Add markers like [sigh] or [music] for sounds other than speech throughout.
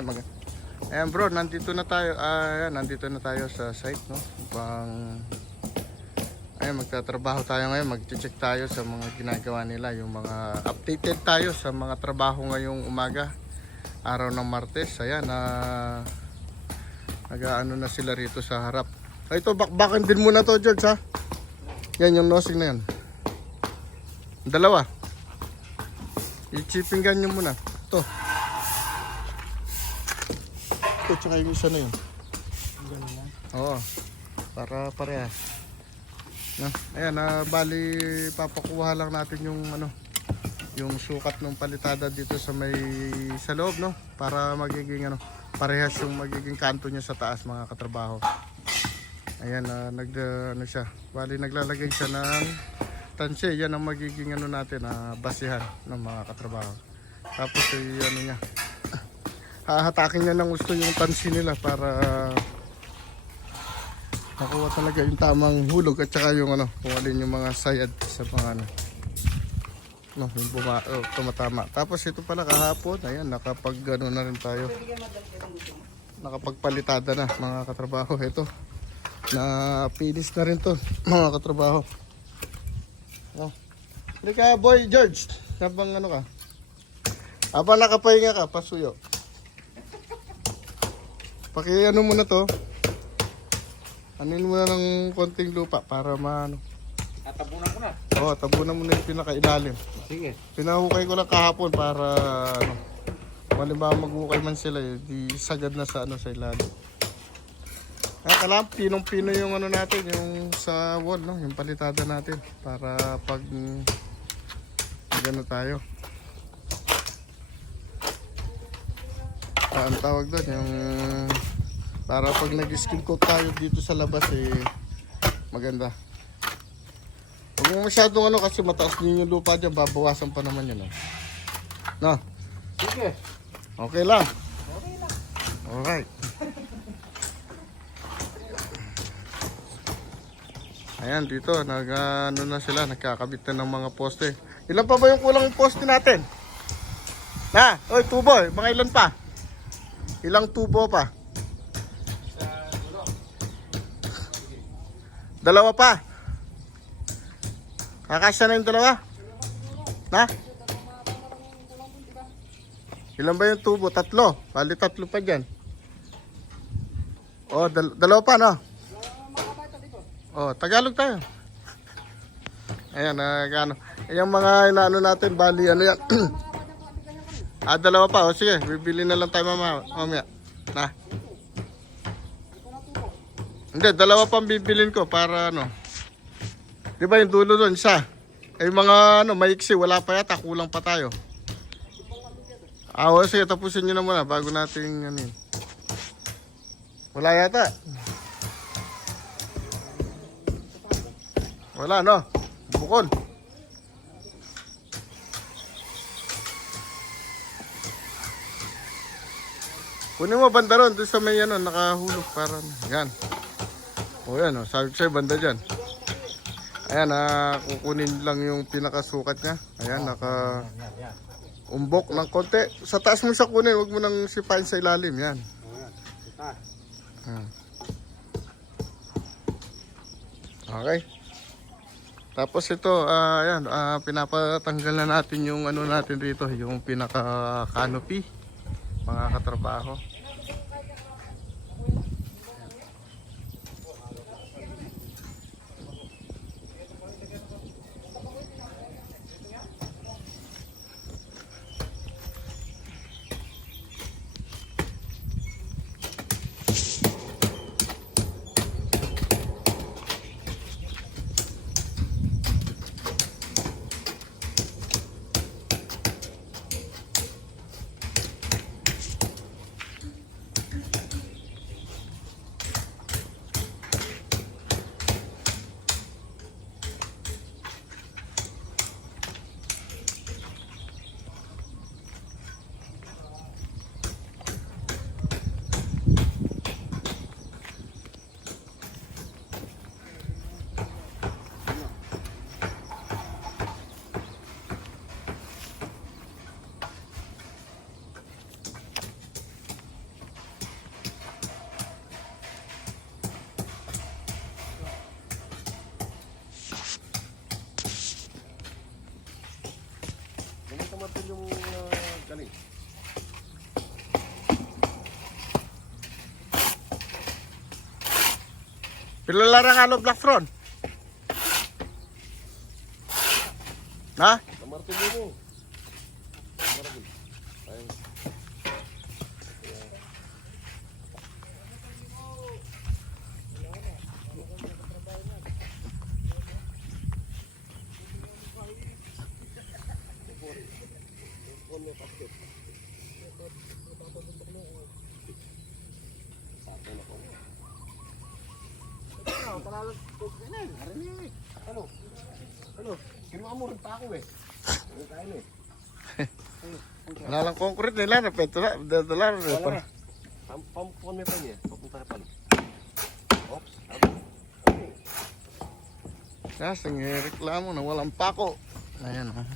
Ayan, mag Ayan bro, nandito na tayo. Ah, ayan, nandito na tayo sa site, no? Pang Ayan, magtatrabaho tayo ngayon. Mag-check tayo sa mga ginagawa nila. Yung mga updated tayo sa mga trabaho ngayong umaga. Araw ng Martes. Ayan, na nag-ano na sila rito sa harap. Ay, ito, bakbakan din muna to, George, ha? Yan, yung nosing na yan. Dalawa. I-chipping nyo muna. Ito. Ito, tsaka yung isa na yun. Oo. Para parehas. No? Ayan, na bali papakuha lang natin yung ano yung sukat ng palitada dito sa may sa loob no para magiging ano parehas yung magiging kanto niya sa taas mga katrabaho. Ayan, na nag uh, ano siya. Bali naglalagay siya ng tansye. Yan ang magiging ano natin na basihan ng mga katrabaho. Tapos ay ano niya. Hahatakin niya ng gusto yung tansye nila para nakuha talaga yung tamang hulog at saka yung ano, kung yung mga sayad sa mga ano. No, yung buma, oh, tumatama. Tapos ito pala kahapon, ayan, nakapag ano na rin tayo. Nakapagpalitada na mga katrabaho. Ito, na finish na rin to mga katrabaho. No. Hindi ka, boy George. Habang ano ka? Habang nakapahinga ka, pasuyo. Paki ano muna to. Anin mo na ng konting lupa para maano. Tatabunan ko na. Oh, tabunan mo na yung pinakailalim. Sige. Pinahukay ko lang kahapon para ano. Malimba maghukay man sila, eh, di sagad na sa ano sa ilalim. Ah, alam, pinong-pino yung ano natin, yung sa wall, no? Yung palitada natin para pag gano tayo. Ang tawag doon, yung para pag nag-skin coat tayo dito sa labas eh maganda. Huwag mo masyadong ano kasi mataas din yung lupa dyan, babawasan pa naman yun. Eh. No? Sige. Okay lang. Alright. Ayan, dito, nag, ano na sila, nagkakabit na ng mga poste. Ilan pa ba yung kulang yung poste natin? Na, oy, tubo, eh. mga ilan pa? Ilang tubo pa? Dalawa pa. Kakasya na yung dalawa? Na? Ilan ba yung tubo? Tatlo. Bali tatlo pa dyan. Oh, dal- dalawa pa, no? Oh, Tagalog tayo. Ayan, nagano. Yung mga inaano natin, bali ano yan. [clears throat] ah, dalawa pa. O sige, bibili na lang tayo mama, mamaya. Na. Hindi, dalawa pang bibilin ko para ano. Di ba yung dulo doon, isa? Eh, yung mga ano, maiksi, wala pa yata, kulang pa tayo. Ah, o, sige, tapusin nyo na muna bago natin ano. Wala yata. Wala, no? Bukol. Kunin mo banda ron, doon sa may ano, nakahulog para, yan. O yan, oh, sabi ko sa'yo, banda dyan. Ayan, ah, kukunin lang yung pinakasukat niya. Ayan, naka umbok ng konti. Sa taas mo siya kunin, huwag mo nang sipain sa ilalim. Yan. Hmm. Okay. Tapos ito, ah, ayan, ah, pinapatanggal na natin yung ano natin dito, yung pinaka canopy, mga katrabaho. Yung uh, galing. Pilalara ka lo Black Throne. Ha? Na martil mo. Ano? Ano? Kinuha mo rin pa ako eh. Ano tayo eh? Wala lang concrete nila na peto na. Dala na. Wala na. Pam pam may pa niya. Papunta pala. Oops. Kasi reklamo na walang pako. Ayan oh.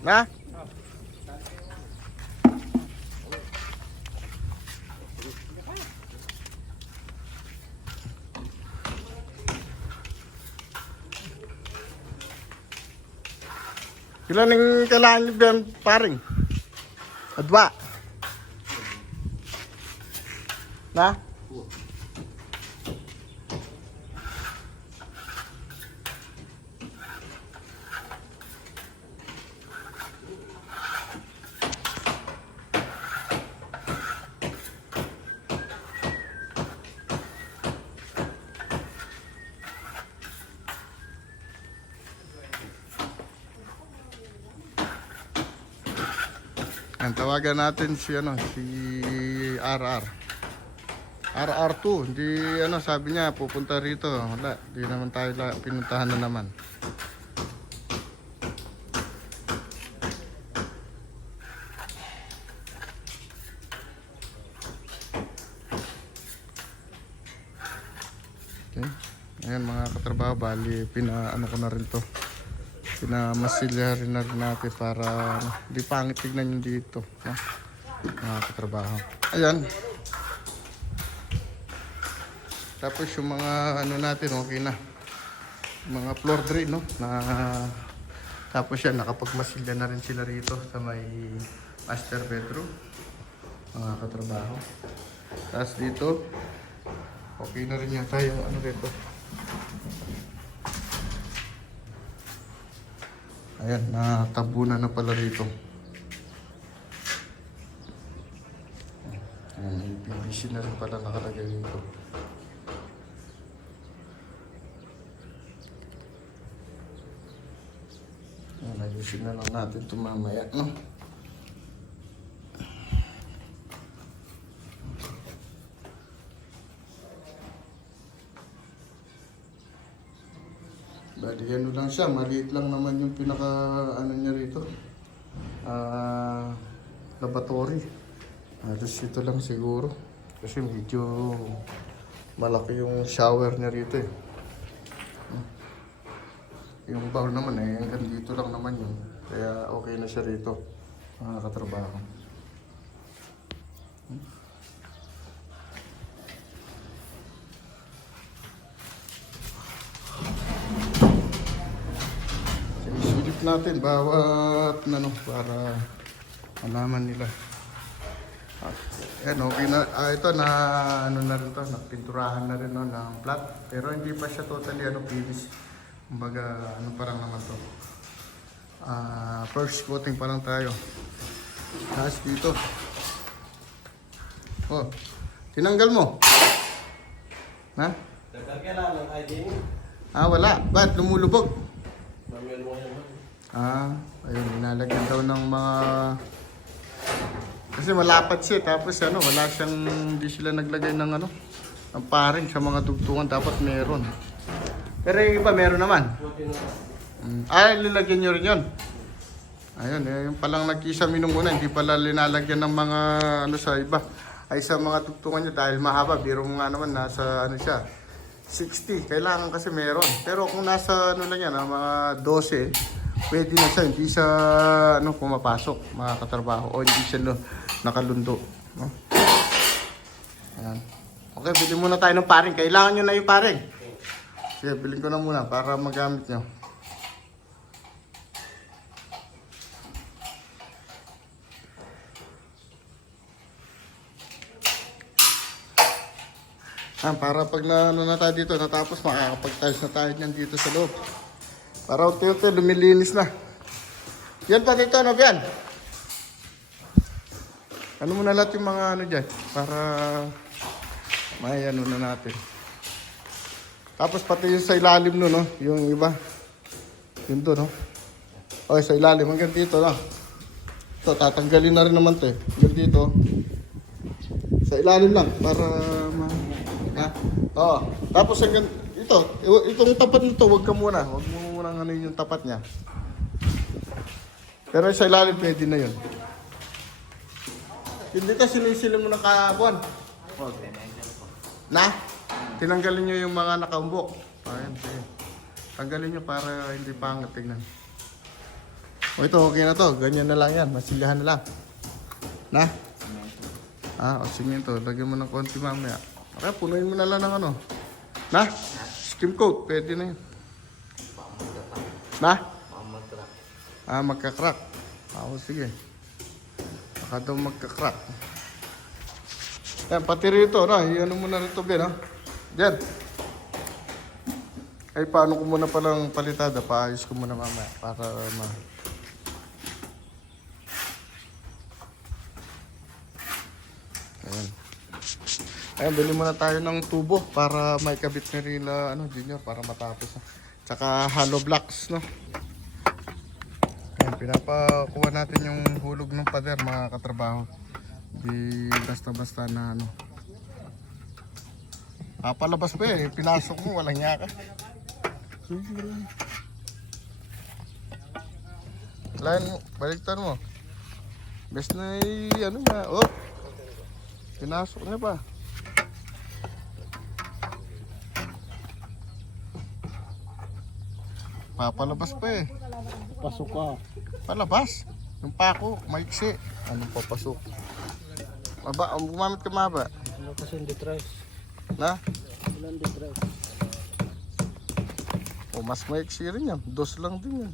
Na? Ilan ang kailangan nyo ba paring? Adwa? Na? Ang tawagan natin si ano, si RR. RR2, hindi ano sabi niya pupunta rito. Wala, hindi naman tayo la, pinuntahan na naman. Okay. Ayan mga katrabaho, bali pinaano ko na rin to pinamasilya rin na rin natin para ano, di pangit tignan yung dito no? mga katrabaho. Ayan. Tapos yung mga ano natin okay na. Mga floor drain no? Na tapos yan nakapagmasilya na rin sila rito sa may master bedroom mga katrabaho. Tapos dito okay na rin yata yung ano dito Ayan, natabunan na pala rito. Ayan, may PVC na rin pala nakalagay dito. Ayan, ayusin na lang natin ito mamaya, no? Bali, ano lang siya, maliit lang naman yung pinaka, ano niya rito. Ah, laboratory. Halos ito lang siguro. Kasi medyo malaki yung shower niya rito eh. Yung bowl naman eh, hanggang dito lang naman yun. Kaya okay na siya rito, mga katrabaho. Natin bawat ano para malaman nila. At, yan, okay na. Ah, ito na ano na rin to, napinturahan na rin no, ng plat. Pero hindi pa siya totally ano finish. Kumbaga ano pa lang naman to. Ah, first coating pa lang tayo. Tapos dito. Oh, tinanggal mo. Ha? Nagkarga na ng ID mo. Ah, wala. Ba't lumulubog? Manuel mo yan. Ah, ayun, nilalagyan daw ng mga... Kasi malapad siya, tapos ano, wala siyang, hindi sila naglagay ng ano, ng paring sa mga dugtungan, dapat meron. Pero yung iba, meron naman. Mm. Ah, lilagyan nyo rin yun. Ayun, eh, yung palang nagkisami nung una, hindi pala linalagyan ng mga ano sa iba. Ay sa mga tugtungan nyo dahil mahaba, biro nga naman, nasa ano siya, 60. Kailangan kasi meron. Pero kung nasa ano lang yan, ah, mga 12, pwede na siya. Hindi siya ano, pumapasok, mga katrabaho. O hindi siya no, nakalundo. No? Ayan. Okay, bilhin muna tayo ng paring. Kailangan nyo na yung paring. Sige, bilhin ko na muna para magamit nyo. Ah, para pag na, ano na tayo dito, natapos makakapag-tiles na tayo niyan dito sa loob. Para unti-unti lumilinis na. Yan pa dito, ano yan? Ano muna lahat yung mga ano dyan? Para may ano na natin. Tapos pati yung sa ilalim no, no? Yung iba. Yun doon, no? Okay, sa ilalim. Hanggang dito, no? Ito, tatanggalin na rin naman to eh. Hanggang dito. Sa ilalim lang, para ma... Ha? Oo. Tapos hanggang... Ito, itong tapat nito, wag ka muna. Wag mo muna ano yung tapat niya. Pero sa ilalim, pwede na yun. Hindi ka sinisilim mo ng kabuan. Wag. Na? Tinanggalin nyo yung mga nakaumbok. Ayan, sige. Tanggalin nyo para hindi pangit tignan. O ito, okay na to. Ganyan na lang yan. Masilihan na lang. Na? Ah, o simento. Lagyan mo ng konti mamaya. Okay, punuin mo na lang ng ano. Na? Skim coat. Pwede na yun. Na? Ah, magka-crack. Ah, o sige. Baka daw magka-crack. Yan, pati rito, no? Iyan mo na rito, Ben, no? Diyan. Ay, paano ko muna palang palitada? Paayos ko muna mamaya para ma... Ayan. Ayan, bili muna tayo ng tubo para may kabit na rin na, ano, junior, para matapos. Ha. Tsaka hollow blocks, no? Ayan, pinapakuha natin yung hulog ng pader, mga katrabaho. Di basta-basta na, ano. Ah, palabas pa eh. Pinasok mo, walang yaka. Lain mo, baliktan mo. Best na i- ano na, oh. Pinasok niya pa. Papalabas pa eh. Pasok ka. Palabas. Yung pako, maiksi. Anong papasok? Maba, ang gumamit ka maba. Ano kasi hindi tres. Na? Ilan di tres? O mas maiksi rin yan. Dos lang din yan.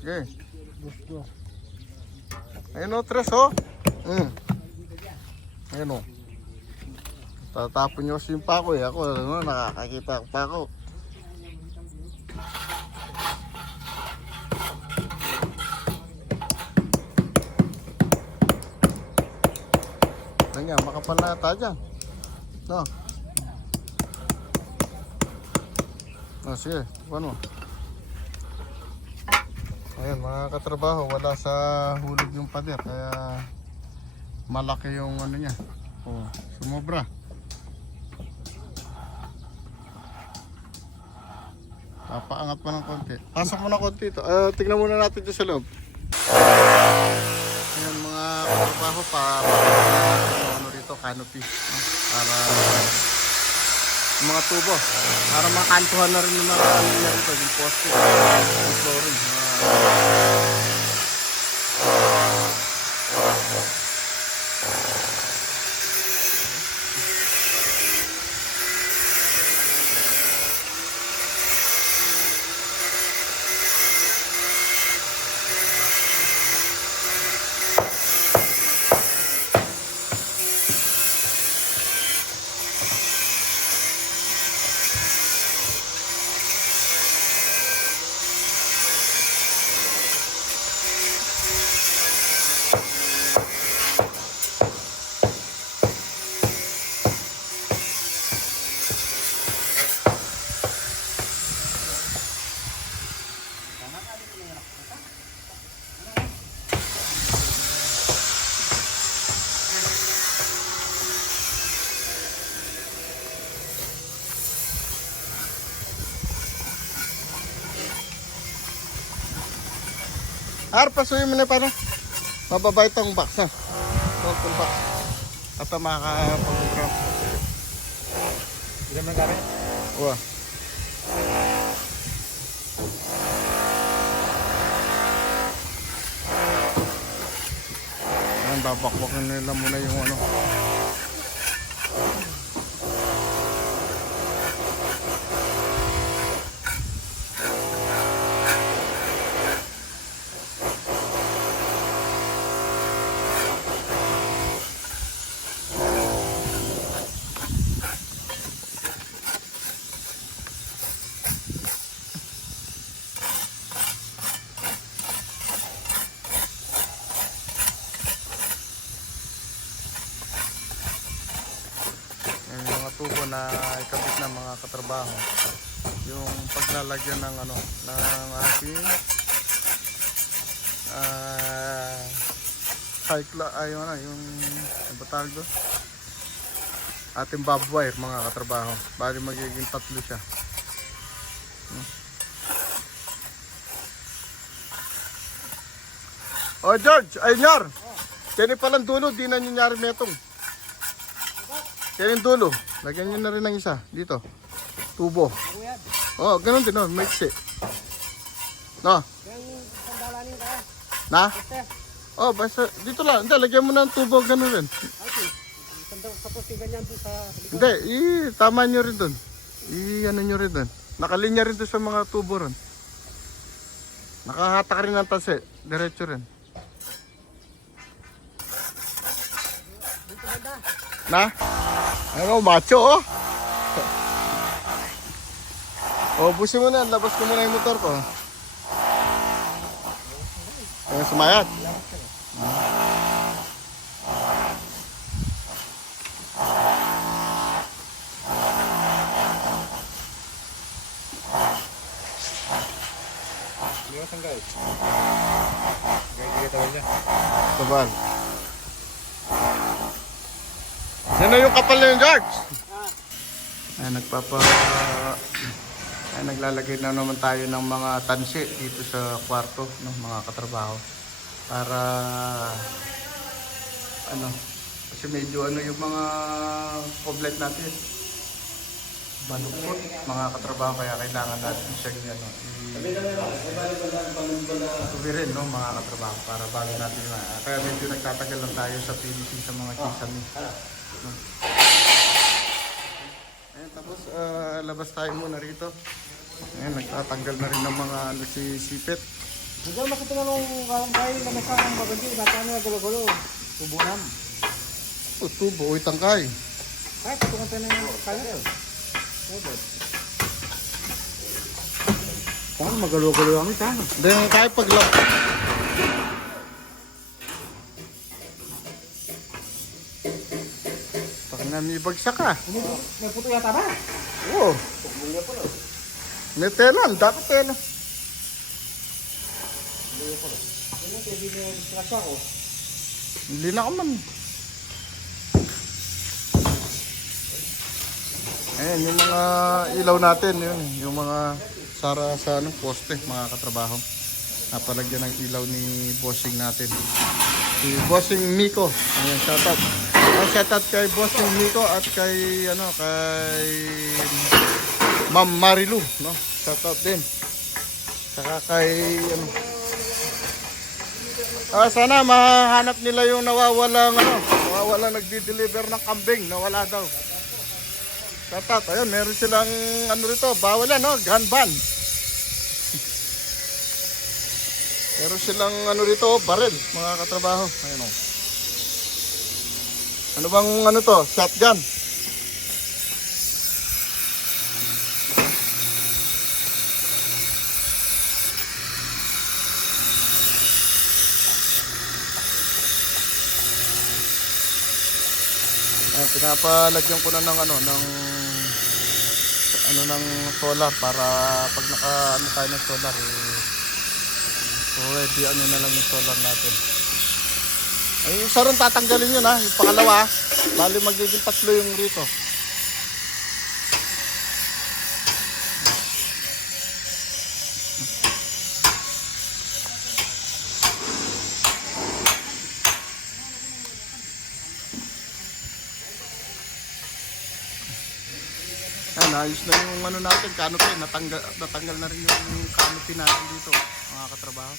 Sige. Gusto. Ayun o, tres o. Mm. Ayun o. Tatapon nyo kasi yung pako eh. Ako, ano, nakakakita pako. Kanya, makapal na ata dyan. No. Ah, sige, ano? Ayan mga katrabaho, wala sa hulog yung pader kaya malaki yung ano niya. Oh, sumobra. Papaangat pa ng konti. Pasok mo na konti ito. Ah, tingnan muna natin ito sa loob. Ayan mga katrabaho pa rito, canopy. no? Para mga tubo. Para makantuhan na rin yung mga niya rito, yung poste, yung flooring. Mga Ar, pasuyin mo na paano? Mababa itong box ha. Itong box. At makakapag-grab. Hindi naman gamit. Uwa. Ayan, babakbakan nila muna yung ano. tubo na ikabit na mga katrabaho. Yung paglalagyan ng ano, ng ating ah cycla ay ano, yung ano ba tawag doon? Ating bob wire mga katrabaho. Bali magiging tatlo siya. Oh George, ay nyar. Kani palang dulo, di na nyo nyari metong. Yung dulo, lagyan nyo na rin ng isa dito. Tubo. Oh, ganun din, oh, maiksi. No, Yung sandalanin kaya. na? Oh, basta dito lang. Hindi, lagyan mo ng tubo, ganun rin. Okay. Sandal sa poste ganyan doon sa likod. Hindi, tama nyo rin dun. I ano nyo rin dun. Nakalinya rin dun sa mga tubo rin. Nakahatak rin ng tase. Diretso rin. Dito banda. Na? Ano, macho oh. Oh, busin mo na. Labas ko muna yung motor ko. Ayan, sumayat. Iwasan guys. Guys, hindi ka dyan. Sabal. Yan na yung kapal na yung George. Ay, nagpapa... Ay, naglalagay na naman tayo ng mga tansi dito sa kwarto ng mga katrabaho. Para... Ano... Kasi medyo ano yung mga poblet natin. Malungkot, mga katrabaho, kaya kailangan natin siya ano, Subirin, no, mga katrabaho, para bago natin na. Kaya medyo nagtatagal lang tayo sa finishing sa mga kisame. No. Tapos ah, labas tayo muna rito. Ayan, nagtatanggal na rin ng mga ano, si sipit. Ako makita na nung kayo na nasa ng bagay. Natano na gulo-gulo. Tubunan. O, tubo, uy, tangkay. Ay, patungan tayo ng kaya. Kung magalulo-gulo kami tayo. Hindi, kahit pag lang. Pag namibagsak ka. May puto yata ba? Oo. May telan, dapat kaya di mo disgrasya ko? Hindi na ka man. Ayan, yung mga ilaw natin, yun, yung mga sara sa ano, poste, mga katrabaho. Napalagyan ng ilaw ni bossing natin. Si bossing Miko. Ayan, shoutout. Ayan, shoutout kay bossing Miko at kay, ano, kay Ma'am Marilu, no? Shoutout din. Saka kay, ano, Ah, sana mahanap nila yung nawawalang ano, nawawalang nagdi-deliver ng kambing, nawala daw. Tatat, ayun, meron silang ano rito, bawal yan, no? gun ban. [laughs] meron silang ano rito, baril, mga katrabaho. Ayun, oh. Ano bang ano to? Shotgun. Pinapalagyan ko na ng ano, ng ano ng solar para pag naka ano tayo ng solar eh, ready ano na lang yung solar natin. Ay, isa rin tatanggalin yun ha, yung pangalawa, bali magiging tatlo yung rito. Ayan, ayos na yung ano natin, canopy. Natanggal, natanggal na rin yung canopy natin dito, mga katrabaho.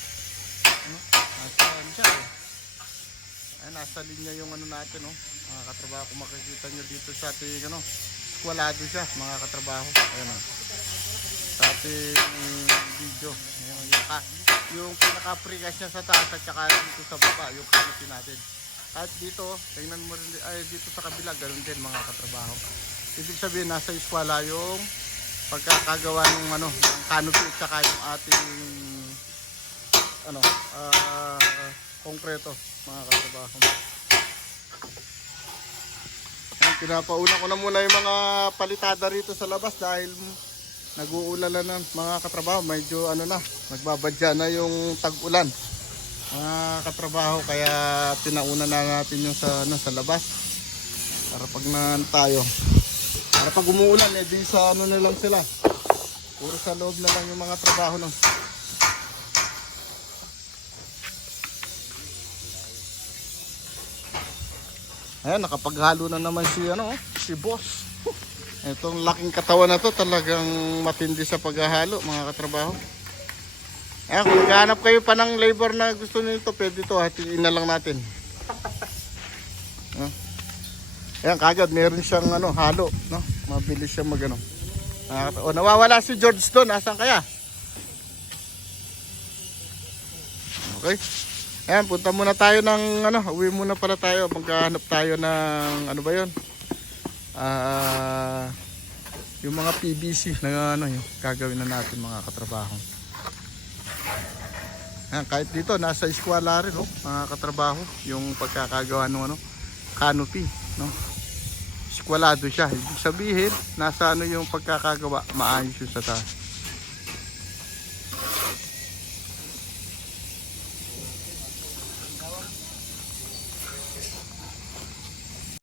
Ano? Nasa, ano siya eh. Ayan, nasa linya yung ano natin, oh. Mga katrabaho, kung makikita nyo dito sa ating, ano, squalado siya, mga katrabaho. Ayan, oh. Sa ating video. Ayan, yung, ka, yung pinaka-precast niya sa taas at saka dito sa baba, yung canopy natin. At dito, tingnan mo rin, ay dito sa kabila, ganun din mga katrabaho. Ibig sabihin, nasa iskwala yung pagkakagawa ng ano, ng canopy at saka yung ating ano, ah, konkreto mga katrabaho. Pinapauna ko na muna yung mga palitada rito sa labas dahil nag-uulala na mga katrabaho. Medyo ano na, nagbabadya na yung tag-ulan. Mga katrabaho, kaya pinauna na natin yung sa, ano, sa labas. Para pag na tayo. Para pag umuulan, eh di sa ano na lang sila. Puro sa loob na lang yung mga trabaho nun. Ayan, nakapaghalo na naman si ano, si boss. Itong laking katawan na to talagang matindi sa paghahalo mga katrabaho. Ayan, kung naghahanap kayo pa ng labor na gusto nito, pwede to, hatiin na lang natin. Ah. Ayan, kagad, meron siyang ano, halo, no? Mabilis siya mag ano. Nakakata- O, nawawala si George doon, asan kaya? Okay. Ayan, punta muna tayo ng ano, uwi muna pala tayo. Maghahanap tayo ng ano ba 'yon? Ah, yung mga PVC na ano, yung gagawin na natin mga katrabaho. Ayan, kahit dito nasa eskwela rin, oh, mga katrabaho, yung pagkakagawa ng ano, canopy, no? Eskwalado siya. Ibig sabihin, nasa ano yung pagkakagawa, maayos yung sa taas.